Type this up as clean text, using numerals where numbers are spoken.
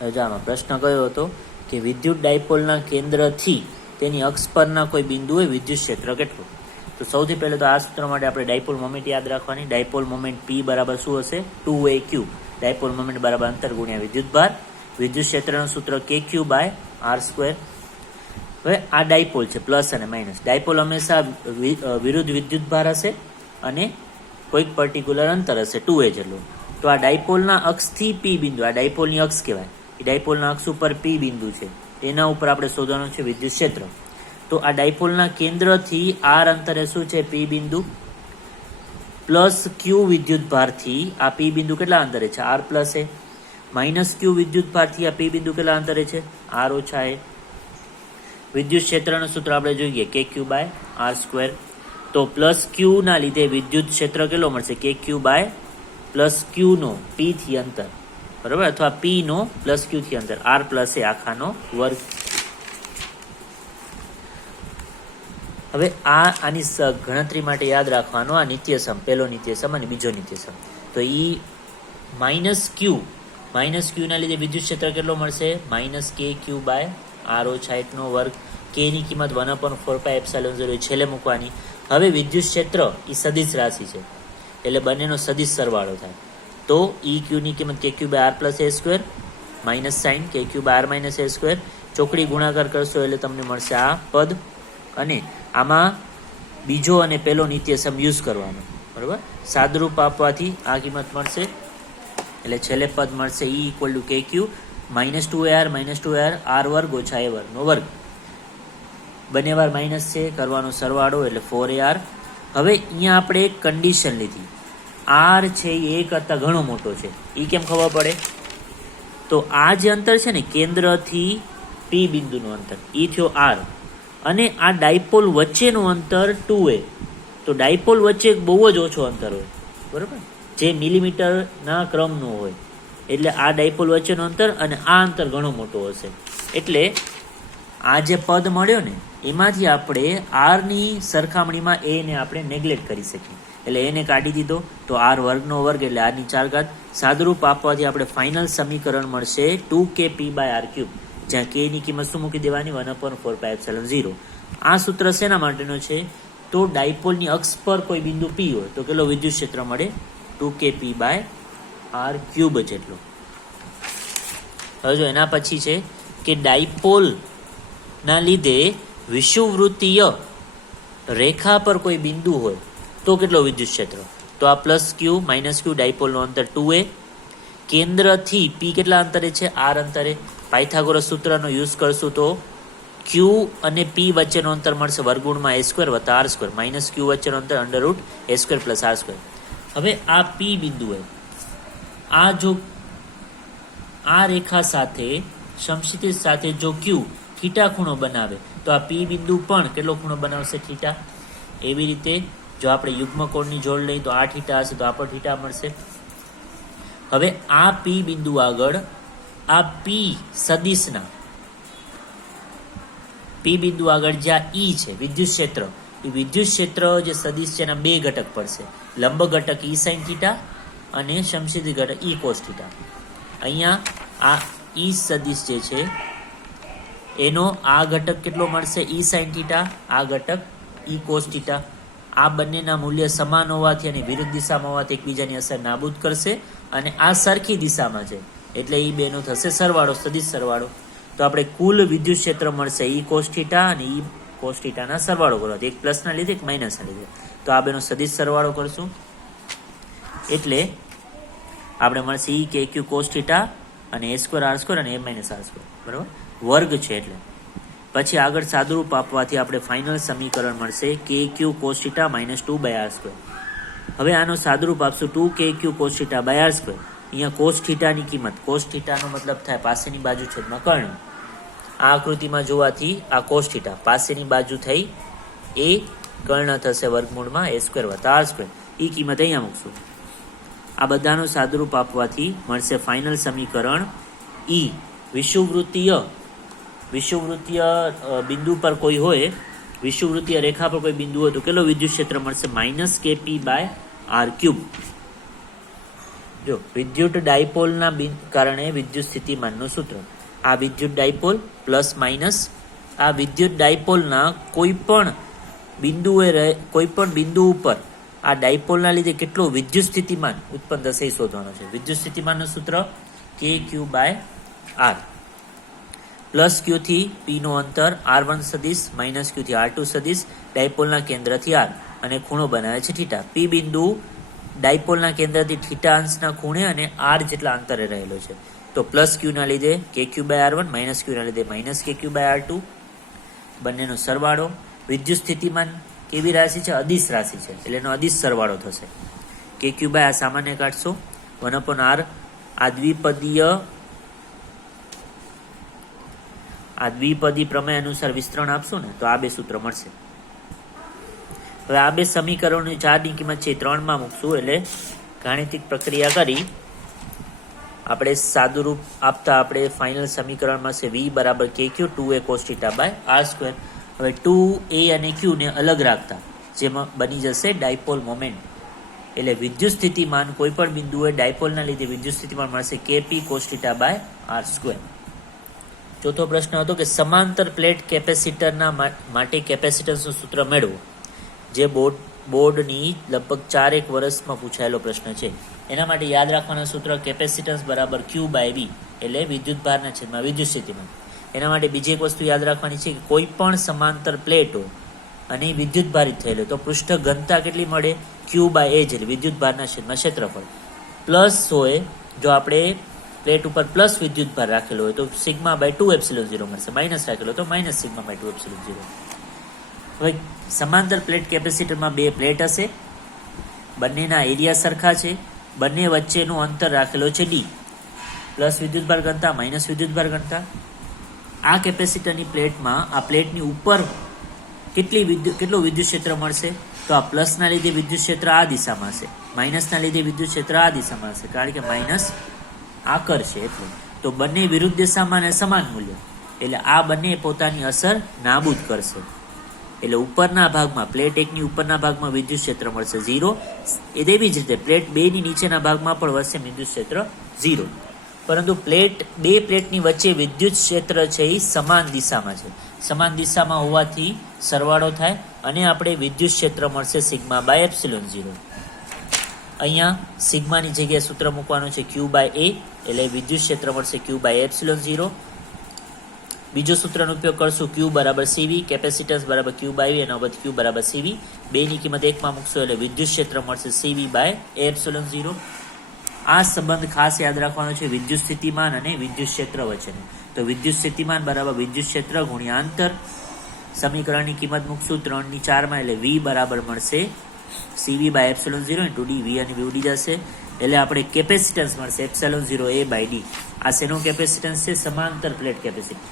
આમાં પ્રશ્ન કયો હતો કે વિદ્યુત ડાયપોલના કેન્દ્રથી તેની અક્ષ પરના કોઈ બિંદુએ વિદ્યુત ક્ષેત્ર કેટલું. તો સૌથી પહેલા તો આ સૂત્ર માટે આપણે ડાયપોલ મોમેન્ટ યાદ રાખવાની. ડાયપોલ મોમેન્ટ P બરાબર શું હશે? 2aq. ડાયપોલ મોમેન્ટ બરાબર અંતર ગુણ્યા વિદ્યુત ભાર. વિદ્યુત ક્ષેત્રનું સૂત્ર kq/r². હવે આ ડાયપોલ છે, પ્લસ અને માઇનસ. ડાયપોલ હંમેશા વિરુદ્ધ વિદ્યુત ભાર હશે અને કોઈક પર્ટિક્યુલર અંતર હશે 2a જેટલું. તો આ ડાયપોલના અક્ષથી P બિંદુ, આ ડાયપોલની અક્ષ કહેવાય. એ ડાયપોલના અક્ષ ઉપર P બિંદુ છે, એના ઉપર આપણે શોધવાનું છે વિદ્યુત ક્ષેત્ર. તો આ ડાયપોલના કેન્દ્રથી r અંતરે શું છે? P બિંદુ પ્લસ q વિદ્યુત ભારથી આ P બિંદુ કેટલા અંતરે છે? r plus a. Minus q વિદ્યુત ભારથી આ P બિંદુ કેટલા અંતરે છે? r ઓછા a. વિદ્યુત ક્ષેત્રનું સૂત્ર આપણે જોઈએ kq/r². તો પ્લસ q ના લીધે વિદ્યુત ક્ષેત્ર કેટલો મળશે? kq/પ્લસ q નો p થી અંતર, બરાબર, અથવા p નો પ્લસ q થી અંતર, r પ્લસ a આખાનો વર્ગ. હવે આની ગણતરી માટે યાદ રાખવાનો આ નિત્યસમ, પહેલો નિત્યસમ અને બીજો નિત્યસમ. તો માઇનસ ક્યુ ના લીધે વિદ્યુત ક્ષેત્ર કેટલો મળશે? -kq/r-1/2. k ની કિંમત 1/4πε0 છેલ્લે મૂકવાની. હવે વિદ્યુત ક્ષેત્ર એ સદિશ રાશિ છે એટલે બંનેનો સદિશ સરવાળો થાય. તો EQ ની કિંમત kq/r+a², માઇનસ સાઇન kq/r-a². ચોકડી ગુણાકાર કરશો એટલે તમને મળશે આ પદ. અને આમાં બીજો અને પહેલો નિત્યસમ યુઝ કરવાનો, બરાબર. સાદરૂપ આપવાથી આ કિંમત મળશે એટલે છેલ્લે પદ મળશે E = kq -2ar r² ઓછા a² નો વર્ગ. બંને વાર માઇનસ છે, કરવાનો સરવાળો એટલે 4ar. હવે અહીંયા આપણે એક કન્ડિશન લીધી, r છે એ a કરતાં ઘણો મોટો છે. એ કેમ ખબર પડે? તો આ જે અંતર છે ને કેન્દ્રથી P બિંદુનું અંતર, એ થયો r, અને આ ડાયપોલ વચ્ચેનું અંતર 2a. તો ડાયપોલ વચ્ચે બહુ જ ઓછો અંતર હોય, બરાબર, જે મિલીમીટરના ક્રમનું હોય. એટલે આ ડાયપોલ વચ્ચેનું અંતર અને આ અંતર ઘણો મોટો હશે. એટલે આ જે પદ મળ્યો ને એમાંથી આપણે r ની સરખામણીમાં a ને આપણે નેગ્લેક્ટ કરી શકીએ. એટલે એને કાઢી દીધો તો r વર્ગનો વર્ગ એટલે r ની 4 ઘાત. સાદરૂપ આપવાથી આપણે ફાઇનલ સમીકરણ મળશે 2kp/r³, જ્યાં k ની કિંમત શું મૂકી દેવાની? 1/4πε0. આ સૂત્ર શેના માટેનો છે? તો ડાયપોલની અક્ષ પર કોઈ બિંદુ P હોય તો કેટલો વિદ્યુત ક્ષેત્ર મળે? 2kp/r³ જેટલો. હવે જો એના પછી છે કે ડાયપોલ ના લીધે વિષુવવૃત્તીય રેખા પર કોઈ બિંદુ હોય તો કેટલો વિદ્યુત ક્ષેત્ર? તો આ પ્લસ ક્યુ માઇનસ ક્યુ, ડાયપોલનું અંતર 2a. કેન્દ્રથી P કેટલા અંતરે છે? r અંતરે. પાયથાગોરસ સૂત્રનો યુઝ કરશું તો q અને P વચ્ચેનો અંતર મળશે વર્ગમૂળમાં a² વત્તા r², માઇનસ q વચ્ચેનો અંતર √a² + r². હવે આ P બિંદુએ આ જો આ રેખા સાથે સમક્ષિતિજ સાથે જો q થીટા ખૂણો બનાવે તો આ P બિંદુ પણ કેટલો ખૂણો બનાવશે? થીટા. એવી રીતે જો આપણે યુગ્મ કોણની જોડ લઈએ તો આ થીટા હશે તો આ પણ થીટા મળશે. હવે આ P બિંદુ આગળ આ P સદિશના P બિંદુ આગળ જ્યાં E છે વિદ્યુત ક્ષેત્ર, એ વિદ્યુત ક્ષેત્ર જે સદિશ છે એના બે ઘટક પડશે. લંબ ઘટક E sin θ અને સમક્ષિતિજ ઘટક E cos θ. અહીંયા આ E સદિશ જે છે એનો આ ઘટક કેટલો મળશે? E sin θ, આ ઘટક E cos θ. આ બંનેના મૂલ્ય સમાન હોવાથી અને વિરુદ્ધ દિશામાં હોવાથી એકબીજાની અસર નાબૂદ કરશે. અને આ સરખી દિશામાં છે એટલે એ બેનો થશે સરવાળો, સદિશ સરવાળો. તો આપણે કુલ વિદ્યુત ક્ષેત્ર મળશે E cos θ અને E cos θ ના સરવાળો કરવાથી, એક પ્લસના લીધે એક માઇનસના લીધે. તો આ બેનો સદિશ સરવાળો કરશું એટલે આપણે મળશે E kq cos θ અને a² r² અને a - r², બરાબર, વર્ગ છે એટલે. પછી આગળ સાદુરૂપ આપવાથી આપણે ફાઇનલ સમીકરણ મળશે kq cos θ -2/r². હવે આનો સાદુરૂપ આપશું 2kq cos θ/r². અહીંયા cos θ ની કિંમત, cos θ નો મતલબ થાય પાસેની બાજુ છેદમાં કર્ણ. આ આકૃતિમાં જોવાથી આ cos θ પાસેની બાજુ થઈ એ કર્ણ થશે વર્ગમૂળમાં a² વત્તા r². એ કિંમત અહીંયા મૂકશું. આ બધાનો સાદુરૂપ આપવાથી મળશે ફાઇનલ સમીકરણ E. વિષુવવૃત્તીય બિંદુ પર કોઈ હોય, વિષુવવૃત્તીય રેખા પર કોઈ બિંદુ હોય તો કેટલો વિદ્યુત ક્ષેત્ર મળશે? -kp/r³. જો વિદ્યુત ડાયપોલના કારણે વિદ્યુત સ્થિતિમાનનું સૂત્ર, આ વિદ્યુત ડાયપોલ પ્લસ માઇનસ, આ વિદ્યુત ડાયપોલના કોઈ પણ બિંદુ ઉપર આ ડાયપોલના લીધે કેટલું વિદ્યુત સ્થિતિમાન ઉત્પન્ન થશે એ શોધવાનો છે. વિદ્યુત સ્થિતિમાનનું સૂત્ર KQ/R. પ્લસ Q થી P નો અંતર R1 સદિશ, માઇનસ Q થી R2 સદિશ, ડાયપોલના કેન્દ્રથી R અને ખૂણો બનાવે છે θ. P બિંદુ ડાયપોલના કેન્દ્રથી θ અંશના ખૂણે અને R જેટલા અંતરે રહેલો છે. તો પ્લસ Q ના લીધે KQ/R1, માઇનસ Q ના લીધે માઇનસ KQ/R2, બંનેનો સરવાળો. વિદ્યુત સ્થિતિમાન કેવી રાશિ છે? અદિશ રાશિ છે, એટલે એનો અદિશ સરવાળો થશે. KQ આ સામાન્ય કાઢશો, 1/R. આ દ્વિપદી પ્રમેય અનુસાર વિસ્તરણ આપશો ને તો આ બે સૂત્ર મળશે. હવે આ બે સમીકરણોની 4 ની કિંમત છે 3 માં મૂકશું, એટલે ગાણિતિક પ્રક્રિયા કરી આપણે સાદુરૂપ આપતા આપણે ફાઇનલ સમીકરણ મળશે V બરાબર KQ 2A cos θ/R². હવે 2A અને Q ને અલગ રાખતા જેમાં બની જશે ડાયપોલ મોમેન્ટ, એટલે વિદ્યુત સ્થિતિમાન કોઈ પણ બિંદુએ ડાયપોલના લીધે વિદ્યુત સ્થિતિમાન મળશે KP cos θ/R². ચોથો પ્રશ્ન હતો કે સમાંતર પ્લેટ કેપેસિટરના માટે કેપેસિટન્સનું સૂત્ર મેળવો, જે બોર્ડની લગભગ 4-1 વર્ષમાં પૂછાયેલો પ્રશ્ન છે. એના માટે યાદ રાખવાના સૂત્ર કેપેસિટન્સ બરાબર Q/V, એટલે વિદ્યુત ભારના છેદમાં વિદ્યુત સ્થિતિમાન. એના માટે બીજી એક વસ્તુ યાદ રાખવાની છે કે કોઈ પણ સમાંતર પ્લેટ હોય અને વિદ્યુત ભારિત થયેલો તો પૃષ્ઠ ઘનતા કેટલી મળે? Q/A, એટલે વિદ્યુત ભારના છેદમાં ક્ષેત્રફળ. પ્લસ હોય, જો આપણે પ્લેટ ઉપર પ્લસ વિદ્યુત ભાર રાખેલો હોય તો σ/2ε0 મળશે, માઇનસ રાખેલો તો માઇનસ σ/2ε0. હવે સમાંતર પ્લેટ કેપેસિટરમાં બે પ્લેટ હશે, બંનેના એરિયા સરખા છે, બંને વચ્ચેનું અંતર રાખેલો છે D, પ્લસ વિદ્યુત ભાર ઘનતા માઇનસ વિદ્યુત ભાર ઘનતા. આ કેપેસિટરની પ્લેટમાં આ પ્લેટની ઉપર કેટલું વિદ્યુત ક્ષેત્ર મળશે? તો આ પ્લસના લીધે વિદ્યુત ક્ષેત્ર આ દિશામાં હશે, માઇનસના લીધે વિદ્યુત ક્ષેત્ર આ દિશામાં હશે, કારણ કે માઇનસ આકર્ષે એટલે. તો બંને વિરુદ્ધ દિશામાં અને સમાન મૂલ્ય, એટલે આ બંને પોતાની અસર નાબૂદ કરશે. એટલે ઉપરના ભાગમાં પ્લેટ 1 ની ઉપરના ભાગમાં વિદ્યુત ક્ષેત્ર મળશે 0, એવી જ રીતે પ્લેટ 2 ની નીચેના ભાગમાં પણ વધશે વિદ્યુત ક્ષેત્ર 0. પરંતુ બે પ્લેટની વચ્ચે વિદ્યુત ક્ષેત્ર છે એ સમાન દિશામાં છે, સમાન દિશામાં હોવાથી સરવાળો થાય અને આપણે વિદ્યુત ક્ષેત્ર મળશે σ/ε0. અહીંયા સિગ્માની જગ્યાએ સૂત્ર મૂકવાનું છે Q/A, એટલે વિદ્યુત ક્ષેત્ર મળશે Q/ε0. બીજો સૂત્રનો ઉપયોગ કરશું Q બરાબર CV, કેપેસિટન્સ બરાબર Q/V અને અવધ Q બરાબર CV. 2 ની કિંમત 1 માં મૂકશો એટલે વિદ્યુત ક્ષેત્ર મળશે CV/A0. આ સંબંધ ખાસ યાદ રાખવાનો છે વિદ્યુત સ્થિતિમાન અને વિદ્યુત ક્ષેત્ર વચ્ચેનો. તો વિદ્યુત સ્થિતિમાન બરાબર વિદ્યુત ક્ષેત્ર ગુણ્યા અંતર. સમીકરણની કિંમત મૂકશું 3 ની 4 માં, એટલે V બરાબર મળશે CV/ε0 × D. V અને V ઉડી જશે, એટલે આપણે કેપેસિટન્સ મળશે ε0A/D. આ શેનો કેપેસિટન્સ છે? સમાંતર પ્લેટ કેપેસિટન્સ.